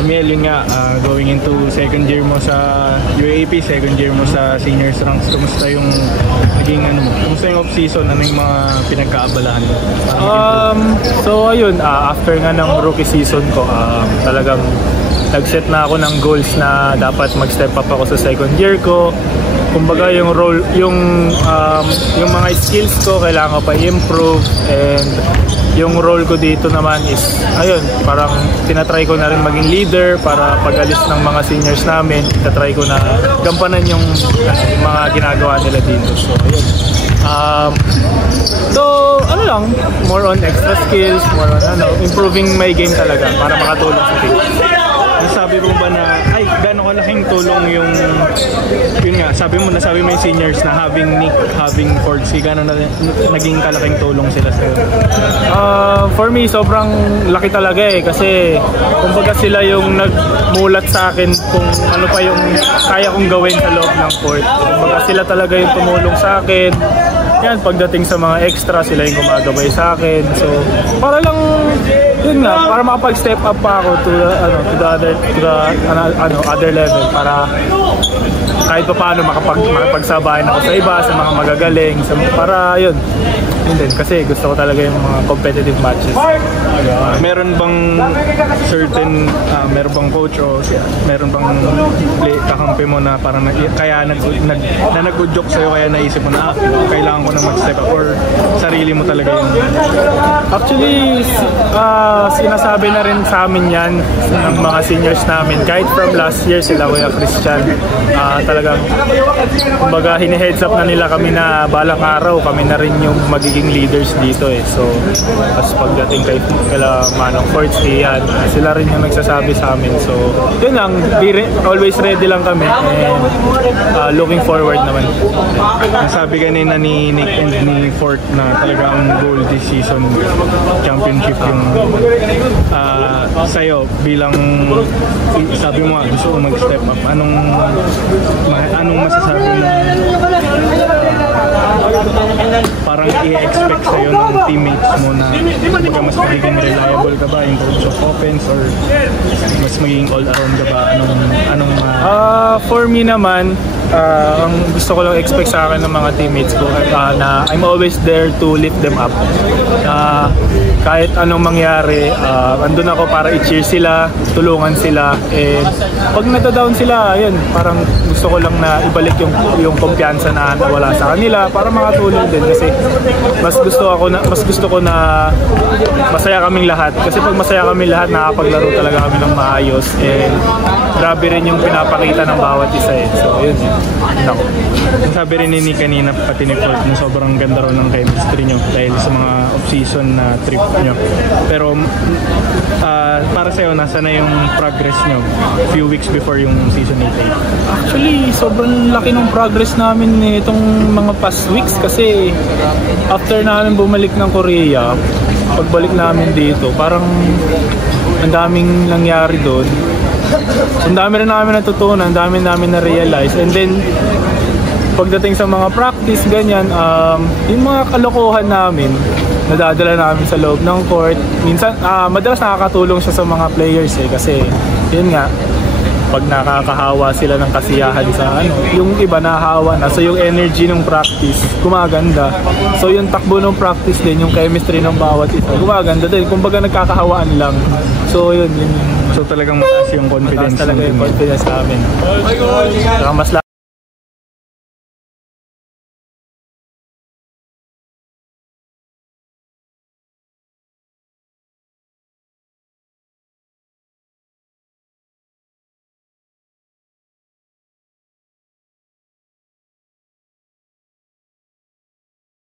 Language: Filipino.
Amiel, yun nga, going into second year mo sa UAAP, second year mo sa seniors ranks, kumusta yung naging kumusta yung off-season, ano yung mga pinagkaabalahan mo? So ayun, after nga ng rookie season ko, talagang nag-set na ako ng goals na dapat mag-step up ako sa second year ko. Kumbaga yung role, yung mga skills ko kailangan ko pa improve, and yung role ko dito naman is ayun, parang tinatry ko na rin maging leader para pag-alis ng mga seniors namin, tinatry ko na gampanan yung mga ginagawa nila dito. So ayun. So ano lang, more on extra skills, more on improving my game talaga para makatulong sa team. Nasabi mo ba na, ay, gano'ng kalaking tulong yung, yun nga, nasabi mo yung seniors na having Nick, having Fordsy, gano'n na naging kalaking tulong sila sa'yo? For me, sobrang laki talaga kasi kumbaga sila yung nagmulat sa akin kung ano pa yung kaya kong gawin sa loob ng court. Kumbaga sila talaga yung tumulong sa akin. Yan, pagdating sa mga extra, sila yung gumagabay sa akin. So, para lang, yun nga, para makapag-step up pa ako to the other level, para kahit pa paano makapagsabayan ako sa iba, sa mga magagaling, para yun din, kasi gusto ko talaga yung mga competitive matches. Meron bang certain, meron bang coach o meron bang kakampi mo na parang kaya nag-udyok sa'yo, kaya naisip mo na kailangan ko na mag-step up, or sarili mo talaga yun? Actually, sinasabi na rin sa amin yan ng mga seniors namin, kahit from last year sila, Kuya Christian, talagang kumbaga hini-heads up na nila kami na balang araw kami na rin yung magiging leaders dito So tapos pagdating kay Manong Fordsy, yan, sila rin yung nagsasabi sa amin. So yun lang, always ready lang kami, and looking forward naman. Nasabi kanina ni Nick and ni Fort na talaga ang goal this season championship yung sa'yo bilang, sabi mo gusto ko mag-step up, anong masasabi mo parang i-expect sa'yo ng teammates mo na mas magiging reliable ka ba in terms of offense, or mas magiging all-around ka ba? For me naman, ang gusto ko lang expect sa akin ng mga teammates ko na I'm always there to lift them up. Kahit anong mangyari, andun ako para i-cheer sila, tulungan sila, and pag nata-down sila, yun, parang gusto ko lang na ibalik yung kumpiyansa na nawala sa kanila para makatulong din, kasi mas gusto ko na masaya kaming lahat, kasi pag masaya kaming lahat, nakapaglaro talaga kami ng maayos, and grabe rin yung pinapakita ng bawat isa So yun. Sabi rin ni kanina, pati ni Fort, na sobrang ganda raw ng chemistry nyo dahil sa mga off-season na trip nyo. Pero para sa'yo, nasa na yung progress nyo few weeks before yung season 8? Actually, sobrang laki ng progress namin itong mga past weeks, kasi after namin bumalik ng Korea, pagbalik namin dito, parang ang daming nangyari doon. Ang dami rin namin natutunan, ang dami namin na-realize, and then pagdating sa mga practice, ganyan, yung mga kalokohan namin, nadadala namin sa loob ng court. Minsan, madalas nakakatulong siya sa mga players kasi yun nga, pag nakakahawa sila ng kasiyahan sa yung iba nahahawa na, so yung energy ng practice gumaganda, so yung takbo ng practice din, yung chemistry ng bawat isa gumaganda din, kumbaga nagkakahawaan lang, so yun. So talagang mataas yung confidence. Mataas talaga yung confidence namin. Mas